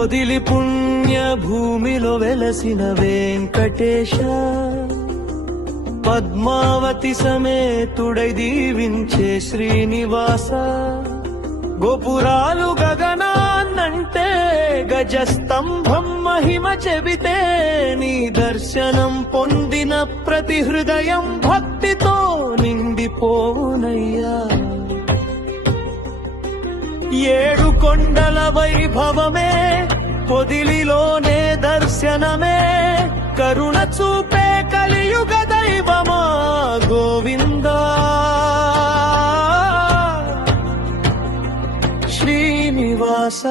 పొదిలి పుణ్య భూమిలో వెలసిన వెంకటేశ, పద్మావతి సమేతుడై దీవించే శ్రీనివాస, గోపురాలు గగనాన్నంటే గజస్తంభం మహిమ చెబితే, నీ దర్శనం పొందిన ప్రతి హృదయం భక్తితో నిండిపోవునయ్యా. ఏడు కొండల వైభవమే పొదిలిలోనే దర్శనమే, కరుణ చూపే కలియుగ దైవమా గోవిందా. శ్రీనివాస